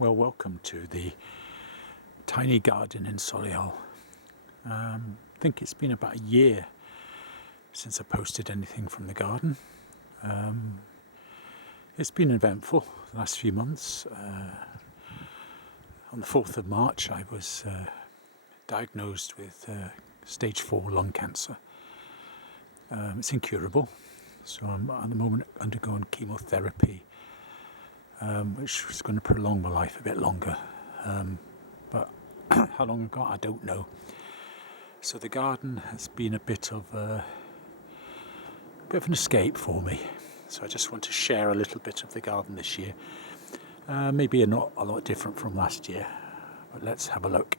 Well, welcome to the tiny garden in Solihull. I think it's been about a year since I posted anything from the garden. It's been eventful the last few months. On the 4th of March I was diagnosed with stage 4 lung cancer. It's incurable, so I'm at the moment undergoing chemotherapy, which is going to prolong my life a bit longer. But how long I've got, I don't know. So the garden has been a bit of an escape for me. So I just want to share a little bit of the garden this year. Maybe not a lot different from last year, but let's have a look.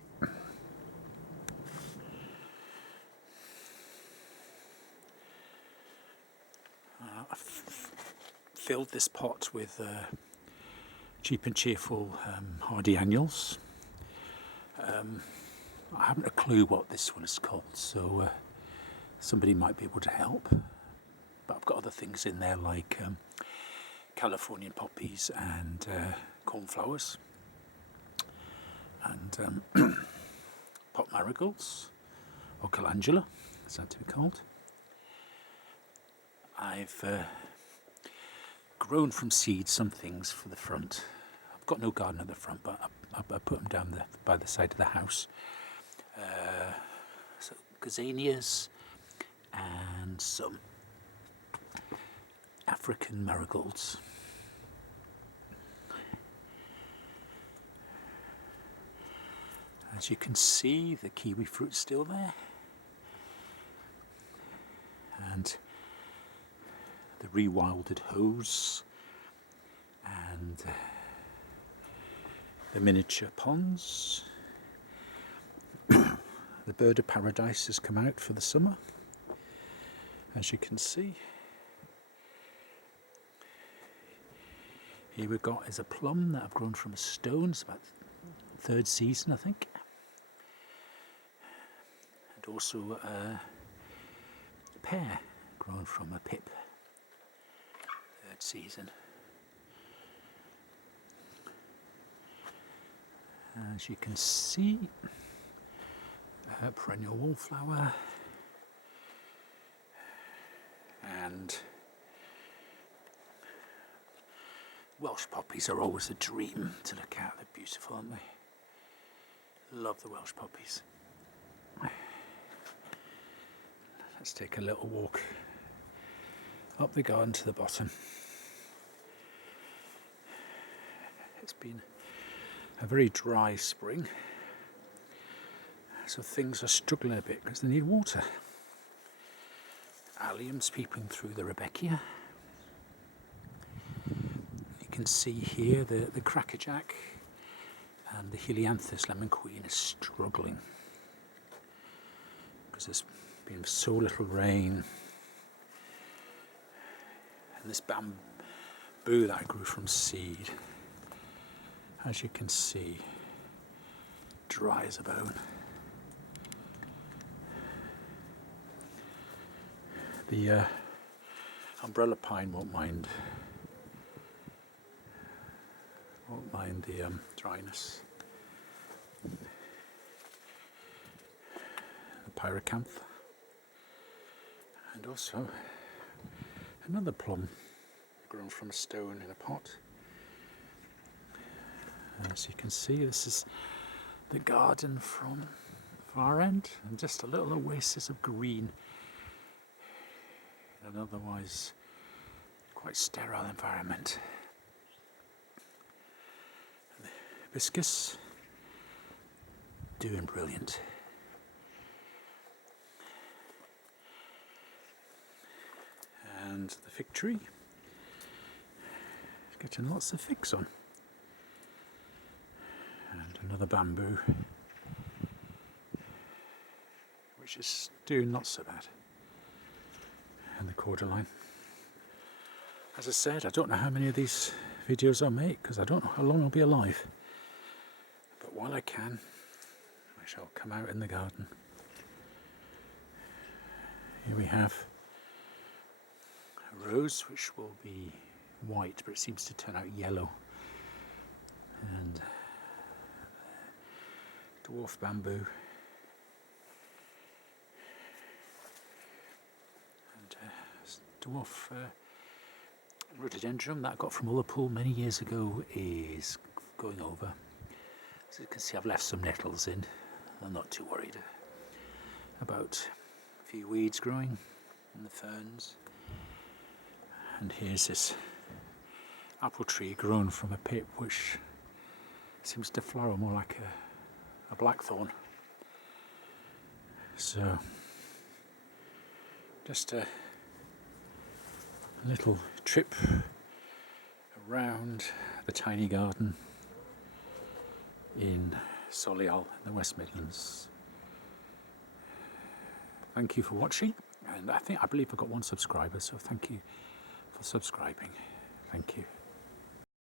I've filled this pot with cheap and cheerful hardy annuals. I haven't a clue what this one is called, so somebody might be able to help. But I've got other things in there like Californian poppies and cornflowers and pot marigolds, or calendula, as that to be called. I've grown from seed some things for the front. I've got no garden at the front, but I put them down by the side of the house. So gazanias and some African marigolds. As you can see, the kiwi fruit's still there, and the rewilded hose and the miniature ponds. The bird of paradise has come out for the summer, as you can see. Here we've got is a plum that I've grown from a stone. It's about third season, I think. And also a pear grown from a pip, third season. As you can see, perennial wallflower and Welsh poppies are always a dream to look at. They're beautiful, aren't they? Love the Welsh poppies. Let's take a little walk up the garden to the bottom. It's been a very dry spring, so things are struggling a bit because they need water. Alliums peeping through the Rudbeckia. You can see here the crackerjack and the Helianthus lemon queen is struggling because there's been so little rain. And this bamboo that I grew from seed, as you can see, dry as a bone. The umbrella pine won't mind the dryness. The pyrocanth, and also another plum grown from a stone in a pot. As you can see, this is the garden from the far end, and just a little oasis of green in an otherwise quite sterile environment. The hibiscus doing brilliant. And the fig tree is getting lots of figs on. And another bamboo, which is doing not so bad. And the cordyline. As I said, I don't know how many of these videos I'll make because I don't know how long I'll be alive. But while I can, I shall come out in the garden. Here we have a rose which will be white, but it seems to turn out yellow. and dwarf bamboo, and dwarf rhododendron that I got from Ullapool many years ago is going over. As you can see, I've left some nettles in. I'm not too worried about a few weeds growing and the ferns. And here's this apple tree grown from a pip which seems to flower more like a blackthorn. So just a little trip around the tiny garden in Solihull in the West Midlands. Thank you for watching, and I believe I've got 1 subscriber, so thank you for subscribing. Thank you.